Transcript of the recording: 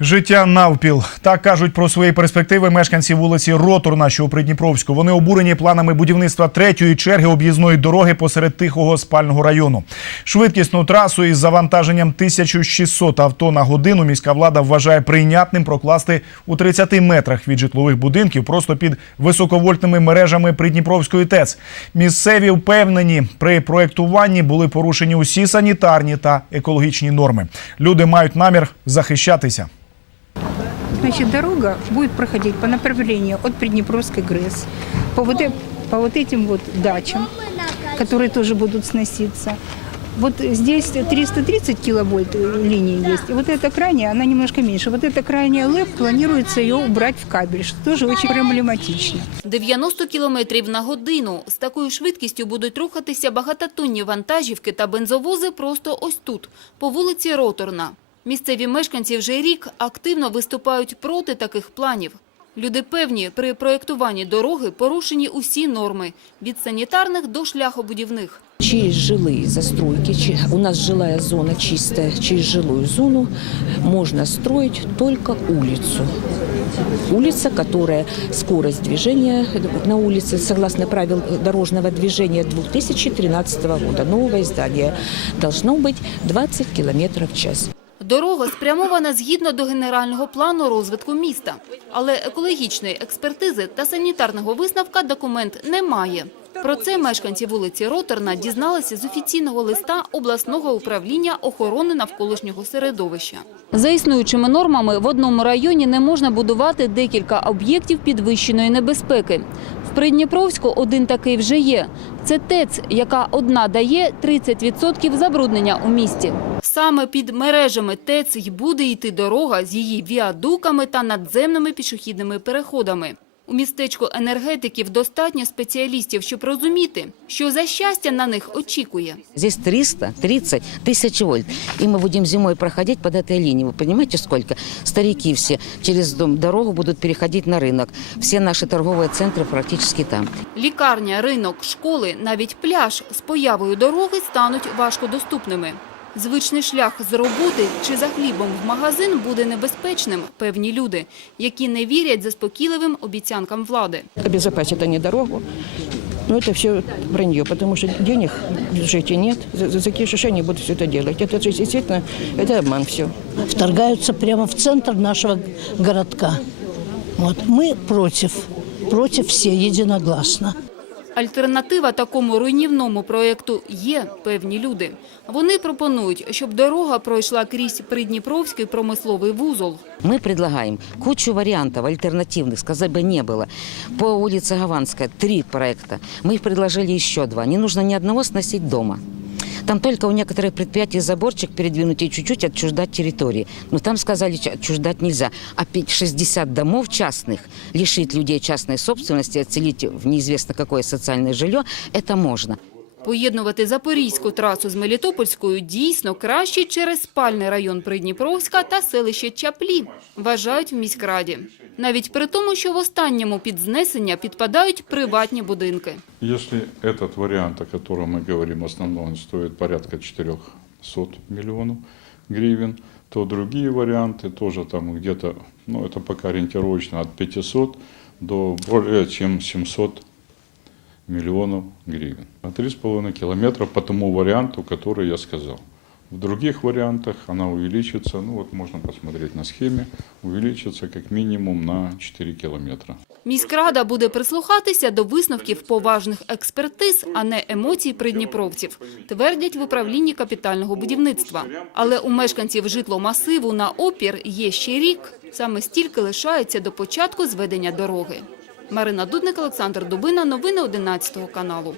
Життя навпіл. Так кажуть про свої перспективи мешканці вулиці Роторна, що у Придніпровську. Вони обурені планами будівництва третьої черги об'їзної дороги посеред тихого спального району. Швидкісну трасу із завантаженням 1600 авто на годину міська влада вважає прийнятним прокласти у 30 метрах від житлових будинків просто під високовольтними мережами Придніпровської ТЕЦ. Місцеві впевнені, при проєктуванні були порушені усі санітарні та екологічні норми. Люди мають намір захищатися. Значит, дорога будет проходить по направлению от Приднепровской ГРЭС по вот, э- по вот этим вот дачам, которые тоже будут сноситься. Вот здесь 330 киловольт э, линии есть. И вот эта крайняя, она немножко меньше. Вот эта крайняя ЛЭП планируется ее убрать в кабель, что тоже очень проблематично. 90 кілометрів на годину. З такою швидкістю будуть рухатися багатотонні вантажівки та бензовози просто ось тут, по вулиці Роторна. Місцеві мешканці вже рік активно виступають проти таких планів. Люди певні, при проєктуванні дороги порушені усі норми – від санітарних до шляхобудівних. Через жилые застройки, у нас жилая зона чистая, через жилую зону можно строить только улицу. Улица, которая скорость движения на улице, согласно правил дорожного движения 2013 года, нового издания, должно быть 20 километров в час. Дорога спрямована згідно до генерального плану розвитку міста. Але екологічної експертизи та санітарного висновка документ немає. Про це мешканці вулиці Роторна дізналися з офіційного листа обласного управління охорони навколишнього середовища. За існуючими нормами в одному районі не можна будувати декілька об'єктів підвищеної небезпеки. В Придніпровську один такий вже є. Це ТЕЦ, яка одна дає 30% забруднення у місті. Саме під мережами ТЕЦ й буде йти дорога з її віадуками та надземними пішохідними переходами. У містечку енергетиків достатньо спеціалістів, щоб розуміти, що за щастя на них очікує. Здесь 330 тысяч вольт. И мы будем зимой проходить под этой линией. Вы понимаете, сколько? Старики все через дом, дорогу будут переходить на рынок. Все наши торговые центры практически там. Лікарня, ринок, школи, навіть пляж з появою дороги стануть важкодоступними. Звичний шлях з роботи чи за хлібом в магазин буде небезпечним, певні люди, які не вірять заспокійливим обіцянкам влади. Обезопасить они дорогу. Но это все вранье, потому что денег в бюджете нет. За, за какие шиши они будут все это делать? Это же действительно, это обман все. вторгаются прямо в центр нашего городка. Вот. Мы против, против все единогласно. Альтернатива такому руйнівному проєкту є певні люди. Вони пропонують, щоб дорога пройшла крізь Придніпровський промисловий вузол. Мы предлагаем кучу вариантов альтернативных, сказать бы не было. По улице Гаванская три проекта. Мы их предложили еще два. Не нужно ни одного сносить дома. Там только у некоторых предприятий заборчик передвинуть и чуть-чуть отчуждать территории. Но там сказали, че- отчуждать нельзя. А пи- 60 домов частных, лишить людей частной собственности, отселить в неизвестно какое социальное жилье, это можно. Поєднувати Запорізьку трасу з Мелітопольською дійсно краще через спальний район Придніпровська та селище Чаплі, вважають в міськраді. Навіть при тому, що в останньому під знесення підпадають приватні будинки. Если этот вариант, о котором мы говорим, основной, он стоит порядка 400 миллионов гривен, то другие варианты тоже там где-то, ну это пока ориентировочно от 500 до более чем 700 миллионов гривен. На 3,5 километра по тому варианту, который я сказал. В других вариантах она увеличится, ну вот можно посмотреть на схеме, увеличится как минимум на 4 километра. Міськрада буде прислухатися до висновків поважних експертиз, а не емоцій придніпровців, твердять в управлінні капітального будівництва. Але у мешканців житломасиву на опір є ще рік. Саме стільки лишається до початку зведення дороги. Марина Дудник, Олександр Дубина. Новини 11 каналу.